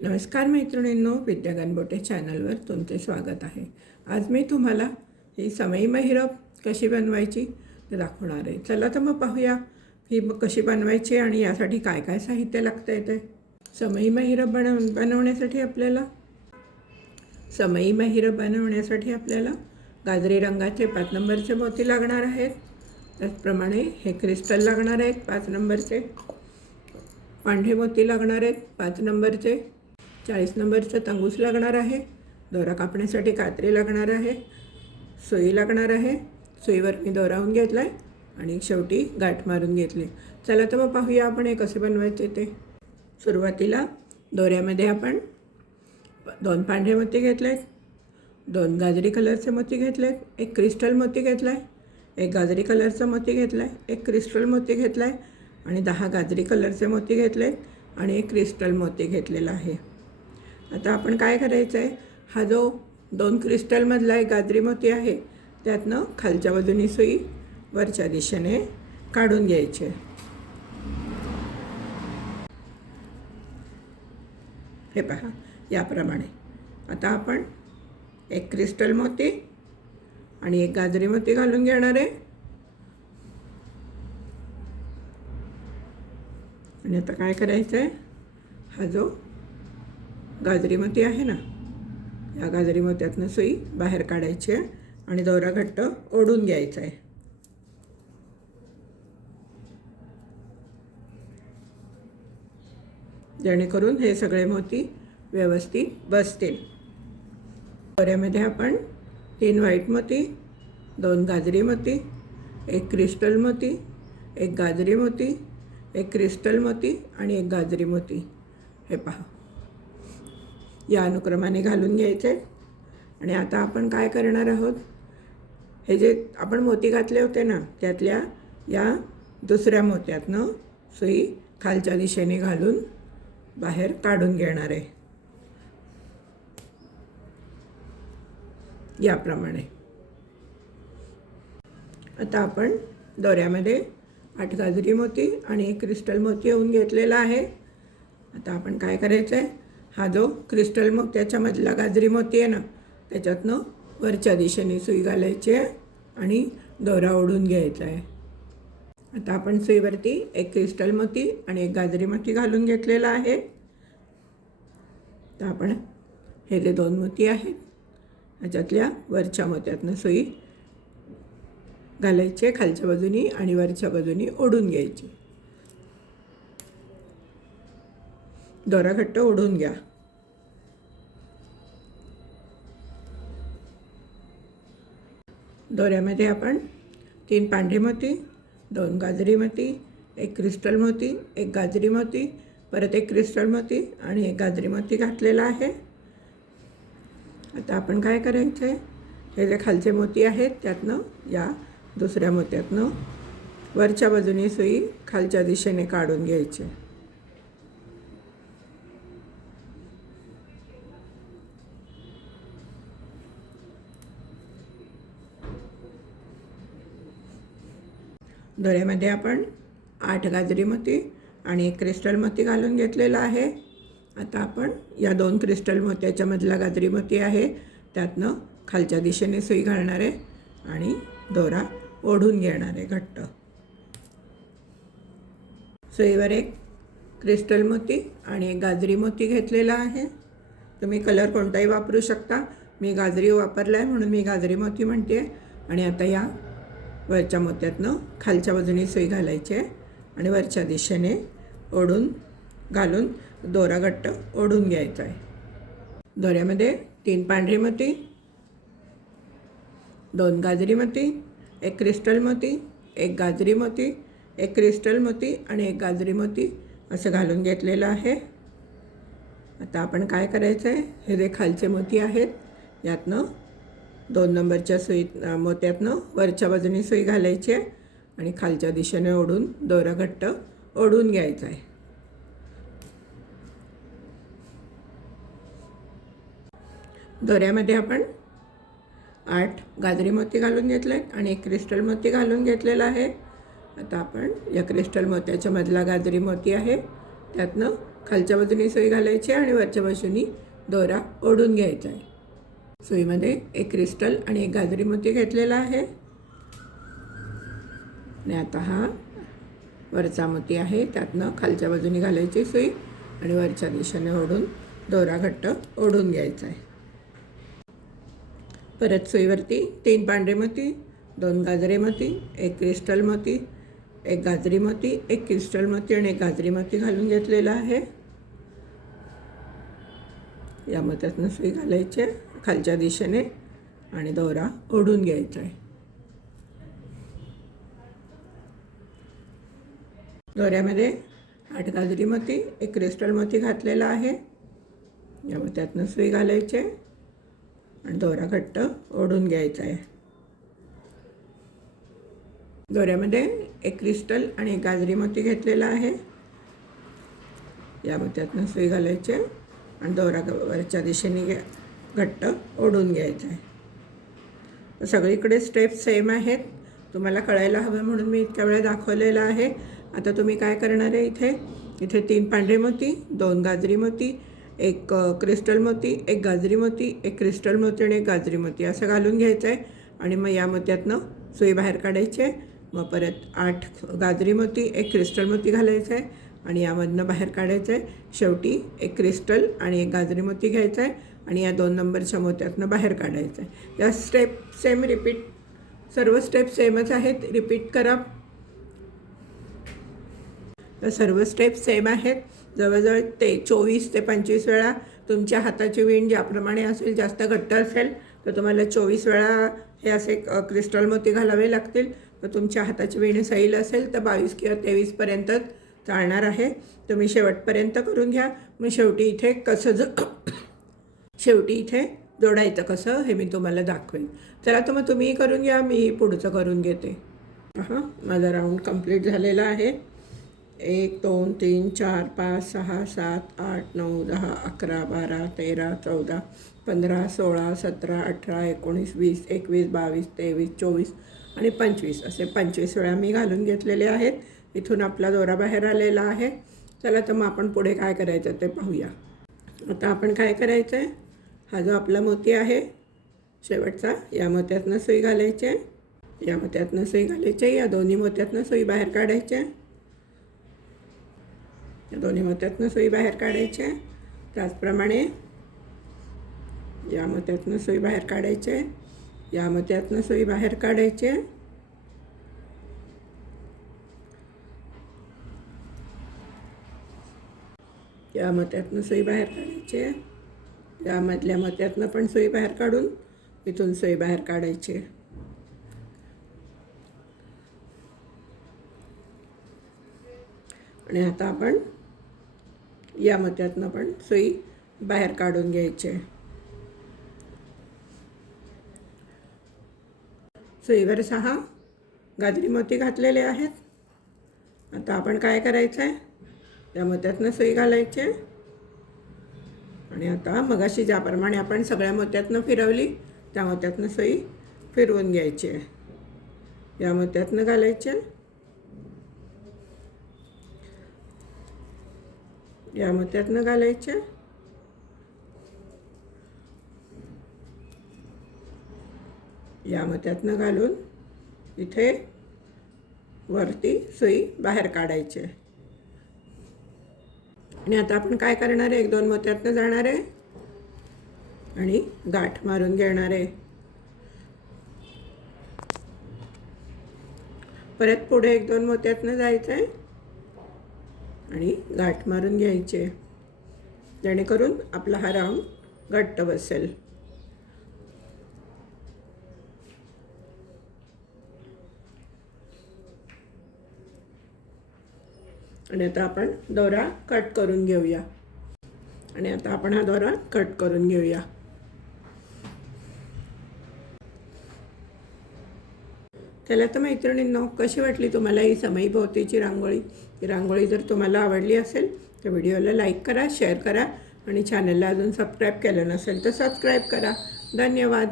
नमस्कार मैत्रिणींनो, विद्या गणबोटे चॅनलवर तुमचे स्वागत आहे। आज मी तुम्हाला ही समई महिरप कशी बनवायची ते दाखवणार आहे। चला तर मग पाहूया ही कशी बनवायची आणि यासाठी काय काय साहित्य लागतं ते। समई महिरप बनवण्यासाठी आपल्याला गाजरी रंगाचे 5 नंबरचे मोती लागणार आहेत। त्याचप्रमाणे हे क्रिस्टल लागणार आहेत 5 नंबरचे, पांढरे मोती लागणार आहेत 5 नंबरचे, 40 नंबरचा तंगूस लागणार आहे, दोरा कापण्यासाठी कात्री लागणार आहे, सुई लागणार आहे। सुईवर मी दोरावून घेतला आहे आणि शेवटी गाठ मारून घेतली। चला तर मग पाहूया आपण हे कसे बनवायचे ते। सुरुवातीला दोऱ्यामध्ये आपण 2 पांढरे मोती घेतलेत, 2 गाजरी कलरचे मोती घेतलेत, 1 क्रिस्टल मोती घेतला आहे, 1 गाजरी कलरचा मोती घेतला आहे, 1 क्रिस्टल मोती घेतला आहे आणि 10 गाजरी कलरचे मोती घेतलेत आणि 1 क्रिस्टल मोती घेतलेला आहे। आता आपण काय करायचं आहे, हा जो 2 क्रिस्टलमधला एक गाजरी मोती आहे त्यातनं खालच्या बाजूने सुई वरच्या दिशेने काढून घ्यायची। हे पहा याप्रमाणे। आता आपण 1 क्रिस्टल मोती आणि 1 गाजरी मोती घालून घेणार आहे आणि आता काय करायचं आहे, हा जो गाजरी मोती आहे ना, या गाजरी मोत्यातनं सुई बाहेर काढायची आहे आणि दोरा घट्ट ओढून घ्यायचा आहे। जेणेकरून हे सगळे मोती व्यवस्थित बसतील। दोऱ्यामध्ये आपण 3 व्हाईट मोती, 2 गाजरी मोती, 1 क्रिस्टल मोती, 1 गाजरी मोती, 1 क्रिस्टल मोती आणि 1 गाजरी मोती, हे पहा या अनुक्रमाने घालून घ्यायचे। आणि आता आपण काय करणार आहोत, हे जे आपण मोती घातले होते ना त्यातल्या या दुसऱ्या मोत्यातनं सुई खालच्या दिशेने घालून बाहेर काढून घेणार आहे याप्रमाणे। आता आपण दोऱ्यामध्ये 8 गाजरी मोती आणि 1 क्रिस्टल मोती येऊन घेतलेला आहे। आता आपण काय करायचं आहे, हा जो क्रिस्टल मोत्याच्या मधला गाजरी मोती आहे ना त्याच्यातनं वरच्या दिशेने सुई घालायची आहे आणि दोरा ओढून घ्यायचा आहे। आता आपण सुईवरती 1 क्रिस्टल मोती आणि 1 गाजरी मोती घालून घेतलेला आहे। तर आपण हे जे 2 मोती आहेत ह्याच्यातल्या वरच्या मोत्यातनं सुई घालायची खालच्या बाजूनी आणि वरच्या बाजूनी ओढून घ्यायची। दोरा घट्ट ओढून घ्या। दोऱ्यामध्ये आपण 3 पांढरे मोती, 2 गाजरी मोती, 1 क्रिस्टल मोती, 1 गाजरी मोती, परत 1 क्रिस्टल मोती आणि 1 गाजरी मोती घातलेला आहे। आता आपण काय करायचं आहे, हे जे खालचे मोती आहेत त्यातनं या दुसऱ्या मोत्यातनं वरच्या बाजूने सुई खालच्या दिशेने काढून घ्यायची। दोऱ्यामध्ये आपण 8 गाजरी मोती आणि 1 क्रिस्टल मोती घालून घेतलेला आहे। आता आपण या 2 क्रिस्टल मोत्याच्या मधला गाजरी मोती आहे त्यातनं खालच्या दिशेने सुई घालणार आहे आणि दोरा ओढून घेणार आहे घट्ट। सुईवर 1 क्रिस्टल मोती आणि 1 गाजरी मोती घेतलेला आहे। तुम्ही कलर कोणताही वापरू शकता, मी गाजरी वापरला आहे म्हणून मी गाजरी मोती म्हणते। आणि आता या वरच्या मोत्यातनं खालच्या बाजूने सुई घालायची आहे आणि वरच्या दिशेने घालून दोरा घट्ट ओढून घ्यायचा आहे। दोऱ्यामध्ये 3 पांढरी मोती, 2 गाजरी मोती, 1 क्रिस्टल मोती, 1 गाजरी मोती, 1 क्रिस्टल मोती आणि 1 गाजरी मोती असं घालून घेतलेलं आहे। आता आपण काय करायचं आहे, हे जे खालचे मोती आहेत यातनं 2 नंबरच्या मोत्यातनं वरच्या बाजूने सुई घालायची आहे आणि खालच्या दिशेने दोरा घट्ट ओढून घ्यायचा आहे। दोऱ्यामध्ये आपण 8 गाजरी मोती घालून घेतले आणि 1 क्रिस्टल मोती घालून घेतलेला आहे। आता आपण या क्रिस्टल मोत्याच्या मधला गाजरी मोती आहे त्यातनं खालच्या बाजूनी सुई घालायची आणि वरच्या बाजूनी दोरा ओढून घ्यायचा आहे. सुईमध्ये एक क्रिस्टल आणि एक गाजरी मोती घेतलेला आहे. आणि आता हा वरचा मोती आहे, त्यातनं खालच्या बाजूनी घालायची सुई आणि वरच्या दिशेने ओढून दोरा घट्ट ओढून घ्यायचा आहे. परत सुईवरती 3 पांढरे मोती, 2 गाजरे मोती, 1 क्रिस्टल मोती, 1 गाजरी मोती, 1 क्रिस्टल मोती आणि 1 गाजरी मोती घालून घेतलेला आहे. या मोत्यातनं सुई घालायची खालच्या दिशेने आणि दोरा ओढून घ्यायचा आहे. दोऱ्यामध्ये 8 गाजरी मोती, 1 क्रिस्टल मोती घातलेला आहे. या मोत्यातनं सुई घालायचे आणि दोरा घट्ट ओढून घ्यायचा आहे. दोऱ्यामध्ये 1 क्रिस्टल आणि 1 गाजरी मोती घेतलेला आहे. या मोत्यातनं सुई घालायचे आणि दोरा वरच्या दिशेने घट्ट ओढून घ्यायचा आहे. सगळीकडे स्टेप सेम आहेत, तुम्हाला कळायला हवं म्हणून मी इतक्या वेळा दाखवलेलं आहे. आता तुम्ही काय करणार आहे, इथे 3 पांढरे मोती, 2 गाजरी मोती, 1 क्रिस्टल मोती, 1 गाजरी मोती, 1 क्रिस्टल मोती आणि 1 गाजरी मोती असं घालून घ्यायचं आहे. आणि मग या मोत्यातनं सुई बाहेर काढायची आहे. मग परत 8 गाजरी मोती, 1 क्रिस्टल मोती घालायचं आहे आणि यामधनं बाहेर काढायचं आहे. शेवटी 1 क्रिस्टल आणि 1 गाजरी मोती घ्यायचं आहे आणि या 2 नंबरच्या मोत्यातनं बाहेर काढायचं आहे. या स्टेप सेम रिपीट, सर्व स्टेप सेमच आहेत, रिपीट करा. तर सर्व स्टेप सेम आहेत. जवळजवळ 24 ते 25 वेळा तुमच्या हाताची वीण ज्याप्रमाणे असेल, जास्त घट्ट असेल तर तुम्हाला 24 वेळा हे असे क्रिस्टल मोती घालावे लागतील. तर तुमच्या हाताची वीण सैल असेल तर 22 किंवा 23पर्यंत चालणार आहे. तुम्ही शेवटपर्यंत करून घ्या. मग शेवटी इथे जोडायचं कसं हे मी तुम्हाला दाखवेन. चला तर मग तुम्ही करून घ्या, मी पुढचं करून घेते. माझा राऊंड कंप्लीट झालेला आहे. 1 2 3 4 5 6 7 8 9 10 11 12 13 14 15 16 17 18 19 20 21 22 23 24 आणि 25 असे 25 वेळा मी घालून घेतलेले आहेत. इथून आपला दोरा बाहेर आलेला आहे. चला तर मग आपण पुढे काय करायचं ते पाहूया. आता आपण काय करायचं आहे, हा जो आपला मोती आहे शेवटचा, या मोत्यातनं सुई घालायची, या मोत्यातनं सुई घालायची, या दोन्ही मोत्यातनं सुई बाहेर काढायच्या, या दोन्ही मोत्यातनं सुई बाहेर काढायच्या. त्याचप्रमाणे या मोत्यातनं सुई बाहेर काढायचे, या मोत्यातनं सुई बाहेर काढायचे, या मोत्यातनं सुई बाहेर काढायची, या मधल्या मोत्यातनं पण सुई बाहेर काढून इथून सुई बाहेर काढायची. आणि आता आपण या मोत्यातनं पण सुई बाहेर काढून घ्यायची. सुईवर 6 गाजरी मोती घातलेले आहेत. आता आपण काय करायचं आहे, त्या मोत्यातनं सुई घालायची आणि आता मगाशी ज्याप्रमाणे आपण सगळ्या मोत्यातनं फिरवली त्या मोत्यातनं सुई फिरवून घ्यायची आहे. या मोत्यातनं घालायचे, या मोत्यातनं घालायचे, या मोत्यातनं घालून इथे वरती सुई बाहेर काढायची. आणि आता आपण काय करणार आहे, 1-2 मोत्यातनं जाणार आहे आणि गाठ मारून घेणार आहे. परत पुढे 1-2 मोत्यातनं जायचं आहे आणि गाठ मारून घ्यायचे, जेणेकरून आपला हा राऊंड घट्ट बसेल. आणि आता आपण दोरा कट करून घेऊया. हा दोरा कट करून घेऊया. चला तर मैत्रिणींनो, कशी वाटली तुम्हाला ही समईभोवतीची रांगोळी? ही रांगोळी जर तुम्हाला आवडली असेल तर व्हिडिओला लाईक करा, शेअर करा आणि चॅनलला अजून सबस्क्राईब केलं नसेल तर सबस्क्राईब करा. धन्यवाद.